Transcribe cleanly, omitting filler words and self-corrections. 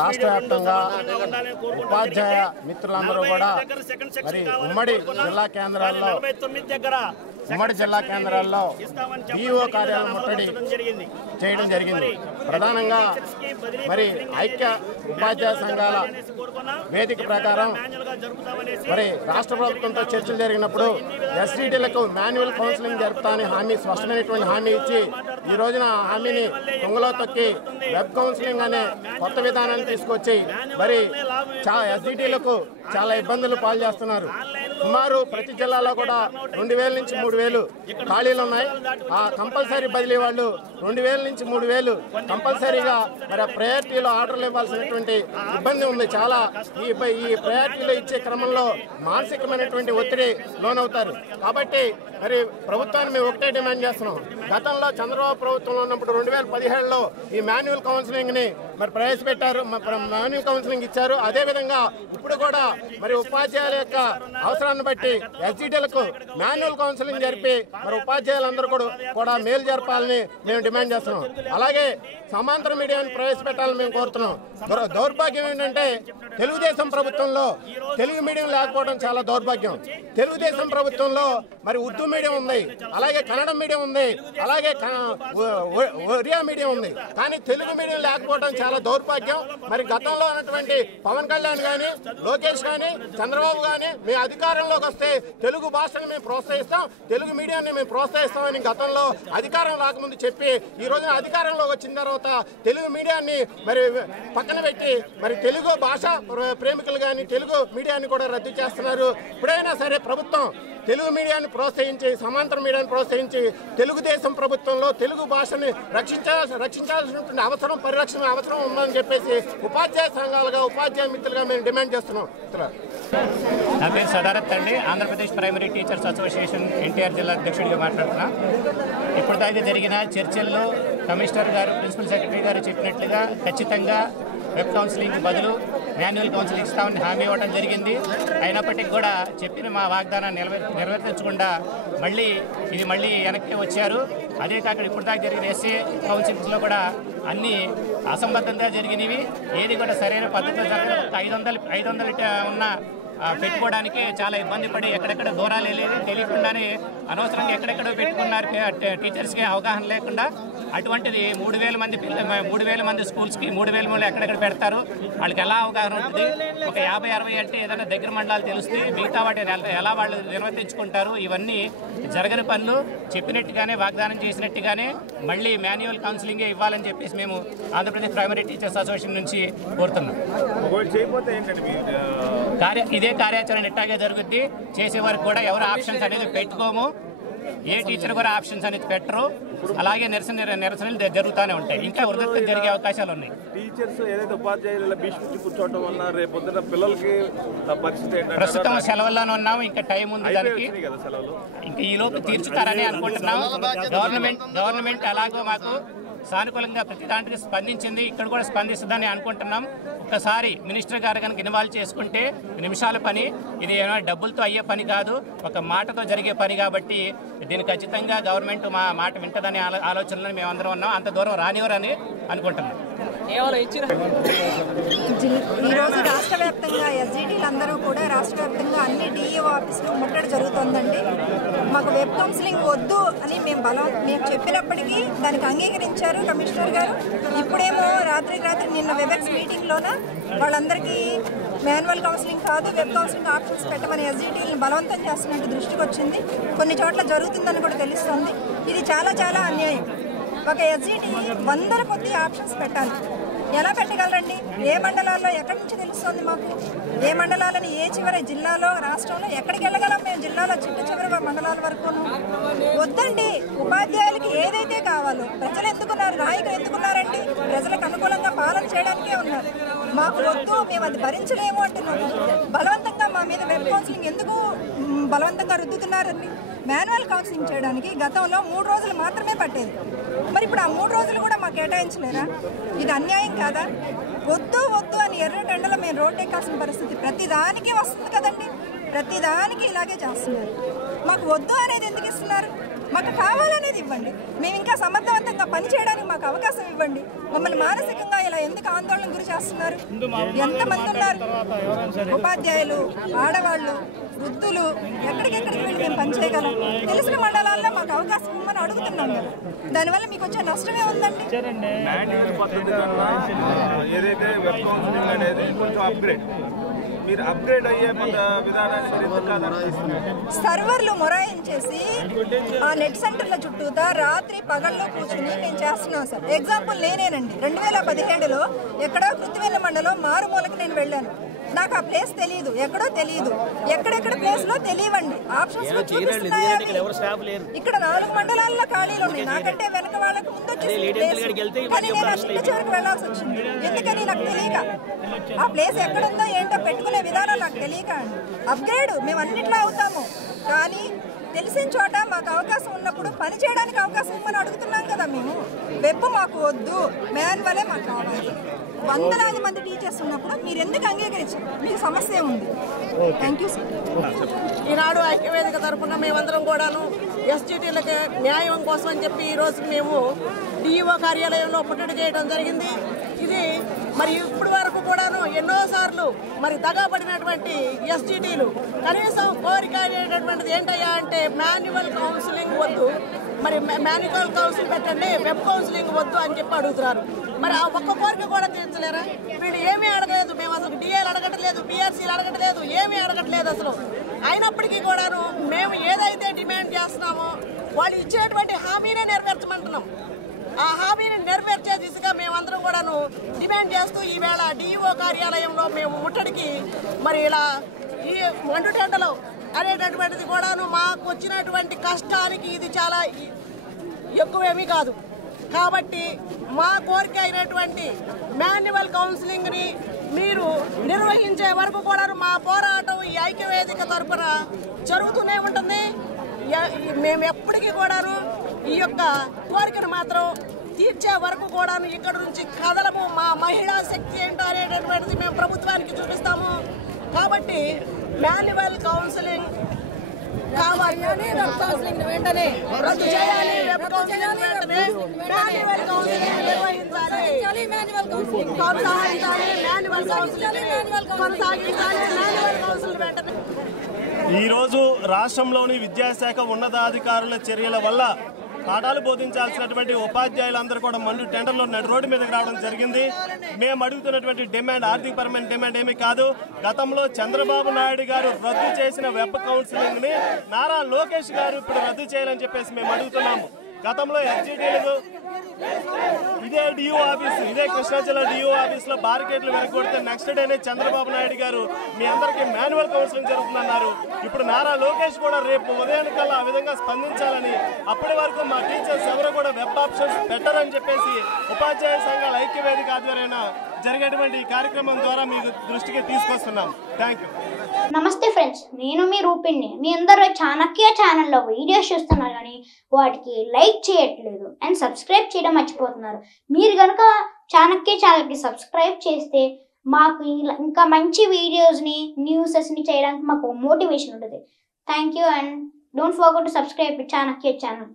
రాష్ట్ర వ్యాప్తంగా ఉపాధ్యాయ మిత్రులందరూ కూడా మరి ఉమ్మడి జిల్లా కేంద్రాల్లో డిఓ కార్యాలయం ముట్టడి చేయడం జరిగింది. ప్రధానంగా మరి ఐక్య ఉపాధ్యాయ సంఘాల వేదిక ప్రకారం మరి రాష్ట్ర ప్రభుత్వంతో చర్చలు జరిగినప్పుడు ఎస్డిటీలకు మాన్యువల్ కౌన్సిలింగ్ జరుపుతానని హామీ స్పష్టమైనటువంటి హామీ ఇచ్చి ఈ రోజున హామీని తుంగలో తొక్కి వెబ్ కౌన్సిలింగ్ అనే కొత్త విధానాన్ని తీసుకొచ్చి మరి ఎస్డిటీలకు చాలా ఇబ్బందులు పాలు చేస్తున్నారు. సుమారు ప్రతి జిల్లాలో కూడా 2000 నుంచి 3000 ఖాళీలు ఉన్నాయి. ఆ కంపల్సరీ బదిలీ వాళ్ళు 2000 నుంచి 3000 కంపల్సరీగా మరి ప్రయారిటీలో ఆర్డర్లు ఇవ్వాల్సినటువంటి ఇబ్బంది ఉంది. చాలా ఈ ప్రయారిటీలో ఇచ్చే క్రమంలో మానసికమైనటువంటి ఒత్తిడి లోనవుతారు. కాబట్టి మరి ప్రభుత్వాన్ని మేము ఒకటే డిమాండ్ చేస్తున్నాం. గతంలో చంద్రబాబు ప్రభుత్వంలో ఉన్నప్పుడు 2017లో ఈ మాన్యువల్ కౌన్సిలింగ్ని మరి ప్రవేశపెట్టారు, మాన్యువల్ కౌన్సిలింగ్ ఇచ్చారు. అదేవిధంగా ఇప్పుడు కూడా మరి ఉపాధ్యాయుల యొక్క అవసరాన్ని బట్టి ఎస్జిటీలకు మాన్యువల్ కౌన్సిలింగ్ జరిపి మరి ఉపాధ్యాయులందరూ కూడా మేలు జరపాలని మేము డిమాండ్ చేస్తున్నాం. అలాగే సమాంతర మీడియాని ప్రవేశపెట్టాలని మేము కోరుతున్నాం. దౌర్భాగ్యం ఏంటంటే తెలుగుదేశం ప్రభుత్వంలో తెలుగు మీడియం లేకపోవడం చాలా దౌర్భాగ్యం. తెలుగుదేశం ప్రభుత్వంలో మరి ఉర్దూ మీడియం ఉంది, అలాగే కన్నడ మీడియం ఉంది, అలాగే ఒరియా మీడియం ఉంది. కానీ తెలుగు మీడియం లేకపోవడం చాలా దౌర్భాగ్యం. మరి గతంలో ఉన్నటువంటి పవన్ కళ్యాణ్ కానీ, లోకేష్ కానీ, చంద్రబాబు కానీ మేము అధికారంలోకి వస్తే తెలుగు భాషను మేము ప్రోత్సహిస్తాం, తెలుగు మీడియాన్ని మేము ప్రోత్సహిస్తామని గతంలో అధికారం రాకముందు చెప్పి ఈ రోజున అధికారంలోకి వచ్చిన తర్వాత తెలుగు మీడియాన్ని మరి పక్కన పెట్టి మరి తెలుగు భాష ప్రేమికులు కానీ తెలుగు మీడియాన్ని కూడా రద్దు చేస్తున్నారు. ఇప్పుడైనా సరే ప్రభుత్వం తెలుగు మీడియాన్ని ప్రోత్సహించి సమాంతర మీడియాన్ని ప్రోత్సహించి తెలుగుదేశం ప్రభుత్వంలో తెలుగు భాషని రక్షించాల్సినటువంటి అవసరం, పరిరక్షణ అవసరం ఉందని చెప్పేసి ఉపాధ్యాయ సంఘాలుగా ఉపాధ్యాయ మిత్రులుగా మేము డిమాండ్ చేస్తున్నాం. నా పేరు సదారత్ అండి. Andhra Pradesh primary teachers association NTR జిల్లా అధ్యక్షుడిగా మాట్లాడుతున్నా. ఇప్పటిదాకా జరిగిన చర్చల్లో కమిషనర్ గారు, ప్రిన్సిపల్ సెక్రటరీ గారు చెప్పినట్లుగా ఖచ్చితంగా వెబ్ కౌన్సిలింగ్ బదులు మాన్యువల్ కౌన్సిలింగ్ ఇస్తామని హామీ ఇవ్వడం జరిగింది. అయినప్పటికీ కూడా చెప్పిన మా వాగ్దానాన్ని నెరవేర్చకుండా మళ్ళీ వెనక్కి వచ్చారు. అదే కాకుండా ఇప్పటిదాకా జరిగిన ఎస్ఏ కౌన్సిలింగ్స్లో కూడా అన్నీ అసంబద్ధంగా జరిగినవి. ఏది కూడా సరైన పద్ధతిలో జరగలేదు. 500 ఉన్న పెట్టుకోవడానికి చాలా ఇబ్బంది పడి ఎక్కడెక్కడ దూరాలు వెళ్ళేది తెలియకుండానే అనవసరంగా ఎక్కడెక్కడో పెట్టుకున్నారు. టీచర్స్కి అవగాహన లేకుండా అటువంటిది 3000 మంది స్కూల్స్కి 3000 మంది ఎక్కడెక్కడ పెడతారు, వాళ్ళకి ఎలా అవగాహన ఉంటుంది? ఒక 50-60 అంటే ఏదైనా దగ్గర మండలాలు తెలుస్తుంది, మిగతా వాటిని ఎలా వాళ్ళు నిర్వర్తించుకుంటారు? ఇవన్నీ జరగని పనులు. చెప్పినట్టుగానే వాగ్దానం చేసినట్టుగానే మళ్ళీ మాన్యువల్ కౌన్సిలింగే ఇవ్వాలని చెప్పేసి మేము ఆంధ్రప్రదేశ్ ప్రైమరీ టీచర్స్ అసోసియేషన్ నుంచి కోరుతున్నాం. ఇదే కార్యాచరణ ఇట్టాగే జరుగుద్ది. చేసే వరకు కూడా ఎవరు ఆప్షన్స్ అనేది పెట్టుకోము, ఏ టీచర్ కూడా ఆప్షన్స్ అనేది పెట్టరు. అలాగే నిరసనలు జరుగుతూనే ఉంటాయి. ఇంకా వృద్ధి జరిగే అవకాశాలు ఉన్నాయి. టీచర్స్ ఏదైతే ఉపాధ్యాయుల భీష్మించి కూర్చోవడం వల్ల రేపొద్దున పిల్లలకి పరిస్థితి ప్రస్తుతం సెలవుల్లోనే ఉన్నాము. ఇంకా టైం ఉంది దానికి. ఇంకా ఈ లోపు తీర్చుతారని అనుకుంటున్నాము. గవర్నమెంట్ ఎలాగో మాకు సానుకూలంగా ప్రతి దాంట్లో స్పందించింది, ఇక్కడ కూడా స్పందిస్తుందని అనుకుంటున్నాం. ఒక్కసారి మినిస్టర్ గారు కనుక ఇన్వాల్వ్ చేసుకుంటే నిమిషాల పని, ఇది ఏమైనా డబ్బులతో అయ్యే పని కాదు, ఒక మాటతో జరిగే పని. కాబట్టి దీన్ని ఖచ్చితంగా గవర్నమెంట్ మా మాట వింటదనే ఆలోచనలో మేమందరం ఉన్నాం. అంత దూరం రానివ్వరని అనుకుంటున్నాం. ఈరోజు రాష్ట్ర వ్యాప్తంగా ఎస్జిటీలందరూ కూడా రాష్ట్ర వ్యాప్తంగా అన్ని డిఈఓ ఆఫీసులు ముట్టడి జరుగుతుందండి. మాకు వెబ్ కౌన్సిలింగ్ వద్దు అని మేము చెప్పినప్పటికీ దానికి అంగీకరించారు కమిషనర్ గారు. ఇప్పుడేమో రాత్రి నిన్న వెబెక్స్ మీటింగ్లోన వాళ్ళందరికీ మాన్యువల్ కౌన్సిలింగ్ కాదు, వెబ్ కౌన్సిలింగ్ ఆప్షన్స్ పెట్టమని ఎస్జిటీలను బలవంతం చేస్తున్నట్టు దృష్టికి వచ్చింది. కొన్ని చోట్ల జరుగుతుందని కూడా తెలుస్తుంది. ఇది చాలా చాలా అన్యాయం. ఒక ఎస్జిటీ 100 కొద్ది ఆప్షన్స్ పెట్టాలి. ఎలా పెట్టగలరండి? ఏ మండలాల్లో ఎక్కడి నుంచి తెలుస్తుంది మాకు? ఏ మండలాలని ఏ చివరి జిల్లాలో రాష్ట్రంలో ఎక్కడికి వెళ్ళగలం మేము? జిల్లాలో చివరి మండలాల వరకు వద్దండి. ఉపాధ్యాయులకి ఏదైతే కావాలో ప్రజలు ఎందుకున్నారు, నాయకులు ఎందుకున్నారండి? ప్రజలకు అనుకూలంగా పాలన చేయడానికే ఉన్నారు. మాకు వద్దు, మేము అది భరించలేము అంటున్నాము. బలవంతంగా మా మీద వెబ్ కౌన్సిలింగ్ ఎందుకు బలవంతంగా రుద్దుతున్నారండి? మాన్యువల్ కౌన్సిలింగ్ చేయడానికి గతంలో 3 రోజులు మాత్రమే పట్టేది. మరి ఇప్పుడు ఆ 3 రోజులు కూడా మాకు కేటాయించలేరా? ఇది అన్యాయం కాదా? వద్దు అని ఎర్రటెండలో మేము రోడ్డు ఎక్కాల్సిన పరిస్థితి ప్రతిదానికి వస్తుంది కదండి. ప్రతిదానికి ఇలాగే చేస్తున్నారు. మాకు వద్దు అనేది ఎందుకు ఇస్తున్నారు? మాకు కావాలనేది ఇవ్వండి. మేము ఇంకా సమర్థవంతంగా పని చేయడానికి మాకు అవకాశం ఇవ్వండి. మమ్మల్ని మానసికంగా ఇలా ఎందుకు ఆందోళన గురి చేస్తున్నారు? ఎంతమంది ఉన్నారు ఉపాధ్యాయులు, ఆడవాళ్ళు, వృద్ధులు, ఎక్కడికెక్కడికి వెళ్ళి మేము పని చేయగలం? తెలిసిన మండలాల్లో మాకు అవకాశం ఇవ్వమని అడుగుతున్నాం కదా. దానివల్ల మీకు వచ్చే నష్టమే ఉందండి. ఏదైతే వెబ్ కౌన్సిలింగ్ అనేది కొంచెం అప్గ్రేడ్, మీరు అప్గ్రేడ్ అయ్యే సర్వర్లు మొరాయించేసి ఆ నెట్ సెంటర్ల చుట్టూతా రాత్రి పగల్లో కూర్చుని మేము చేస్తున్నాం సార్. ఎగ్జాంపుల్ నేనేనండి, 2017లో ఎక్కడో కృత్తివెల్ల మండలం మారుమూలకి నేను వెళ్ళాను. నాకు ఆ ప్లేస్ తెలియదు, ఎక్కడో తెలియదు, ఎక్కడెక్కడ ప్లేస్ లో తెలియవండి. ఆప్షన్స్ ఇక్కడ 4 మండలాల్లో ఖాళీలు ఉన్నాయి. నాకంటే వెనక వాళ్ళకి ముందు వచ్చేసి కానీ నేను అట్లా చివరికి వెళ్లాల్సి వచ్చింది. ఎందుకని నాకు తెలియక, ఆ ప్లేస్ ఎక్కడుందో ఏంటో పెట్టుకునే విధానం నాకు తెలియక అండి. అప్గ్రేడ్ మేము అన్నిట్లో అవుతాము, కానీ తెలిసిన చోట మాకు అవకాశం ఉన్నప్పుడు పని చేయడానికి అవకాశం ఇవ్వమని అడుగుతున్నాం కదా. మేము వెబ్ మాకు వద్దు, మాన్యువలే మాకు కావాలి. వందలాది మంది టీచర్స్ ఉన్నప్పుడు మీరు ఎందుకు అంగీకరించారు? మీకు సమస్య ఉంది. Thank you sir. ఈనాడు ఐక్యవేదిక తరఫున మేమందరం కూడాను ఎస్జిటీలకి న్యాయం కోసం అని చెప్పి ఈరోజు మేము డిఈఓ కార్యాలయంలో ముట్టడి చేయడం జరిగింది. ఇది మరి ఇప్పటి వరకు కూడాను ఎన్నోసార్లు మరి దగాపడినటువంటి ఎస్జిటీలు కనీసం కోరిక అనేటటువంటిది ఏంటయ్యా అంటే మాన్యువల్ కౌన్సిలింగ్ వద్దు, మరి మాన్యువల్ కౌన్సిల్ పెట్టండి, వెబ్ కౌన్సిలింగ్ వద్దు అని చెప్పి అడుగుతున్నారు. మరి ఆ ఒక్క కోరిక కూడా తీర్చలేరా? వీళ్ళు ఏమీ అడగలేదు. మేము అసలు డిఏలు అడగట్లేదు, బీఆర్సీలు అడగట్లేదు, ఏమీ అడగట్లేదు అసలు. అయినప్పటికీ కూడాను మేము ఏదైతే డిమాండ్ చేస్తున్నామో వాళ్ళు ఇచ్చేటువంటి హామీనే నెరవేర్చమంటున్నాం. ఆ హామీని నెరవేర్చే దిశగా మేమందరం కూడాను డిమాండ్ చేస్తూ ఈవేళ డిఈఓ కార్యాలయంలో మేము ముట్టడికి మరి ఇలా ఈ మండుటెండలో అనేటటువంటిది కూడాను మాకు వచ్చినటువంటి కష్టానికి ఇది చాలా ఎక్కువేమీ కాదు. కాబట్టి మా కోరిక అయినటువంటి మాన్యువల్ కౌన్సిలింగ్ని మీరు నిర్వహించే వరకు కూడా మా పోరాటం ఈ ఐక్యవేదిక తరపున జరుగుతూనే ఉంటుంది. మేము ఎప్పటికీ కూడాను ఈ యొక్క కోరికను మాత్రం తీర్చే వరకు కూడాను ఇక్కడ నుంచి కదలము. మా మహిళా శక్తి ఏంటో అనేటటువంటిది మేము ప్రభుత్వానికి చూపిస్తాము. కాబట్టి మాన్యువల్ కౌన్సిలింగ్ కావాలి, వెంటనే రద్దు చేయాలి, వెబ్ కౌన్సిలింగ్ వెంటనే మాన్యువల్ కౌన్సిలింగ్ నిర్వహించాలి, కొనసాగించాలి, మాన్యువల్ కౌన్సిలింగ్ కొనసాగించాలి, మాన్యువల్ కౌన్సిలింగ్ వెంటనే. ఈరోజు రాష్ట్రంలోని విద్యాశాఖ ఉన్నతాధికారుల చర్యల వల్ల పాఠాలు బోధించాల్సినటువంటి ఉపాధ్యాయులందరూ కూడా మండు టెండర్లో నడి రోడ్డు మీదకి రావడం జరిగింది. మేము అడుగుతున్నటువంటి డిమాండ్ ఆర్థికపరమైన డిమాండ్ ఏమీ కాదు. గతంలో చంద్రబాబు నాయుడు గారు రద్దు చేసిన వెబ్ కౌన్సిలింగ్ ని నారా లోకేష్ గారు ఇప్పుడు రద్దు చేయాలని చెప్పేసి మేము అడుగుతున్నాము. గతంలో ఎస్జిటీలు ఇదే డిఓ ఆఫీస్, ఇదే కృష్ణా జిల్లా డిఓ ఆఫీస్ లో బారికేడ్లు వెనకొడితే నెక్స్ట్ డేనే చంద్రబాబు నాయుడు గారు మీ అందరికీ మాన్యువల్ కౌన్సిలింగ్ జరుగుతుందన్నారు. ఇప్పుడు నారా లోకేష్ కూడా రేపు ఉదయానికల్లా ఆ విధంగా స్పందించాలని, అప్పటి వరకు మా టీచర్స్ ఎవరు కూడా వెబ్ ఆప్షన్స్ పెట్టరని చెప్పేసి ఉపాధ్యాయ సంఘాల ఐక్యవేదిక ఆధ్వర్యాన జరిగేటువంటి ఈ కార్యక్రమం ద్వారా మీకు దృష్టికి తీసుకొస్తున్నాం. Thank you. నమస్తే ఫ్రెండ్స్, నేను మీ రూపిణి. మీ అందరూ చాణక్య ఛానల్లో వీడియోస్ చూస్తున్నారు కానీ వాటికి లైక్ చేయట్లేదు అండ్ సబ్స్క్రైబ్ చేయడం మర్చిపోతున్నారు. మీరు కనుక చాణక్య ఛానల్కి సబ్స్క్రైబ్ చేస్తే మాకు ఇంకా మంచి వీడియోస్ని, న్యూసెస్ని చేయడానికి మాకు మోటివేషన్ ఉంటుంది. Thank you and don't forget to subscribe Chanakya channel.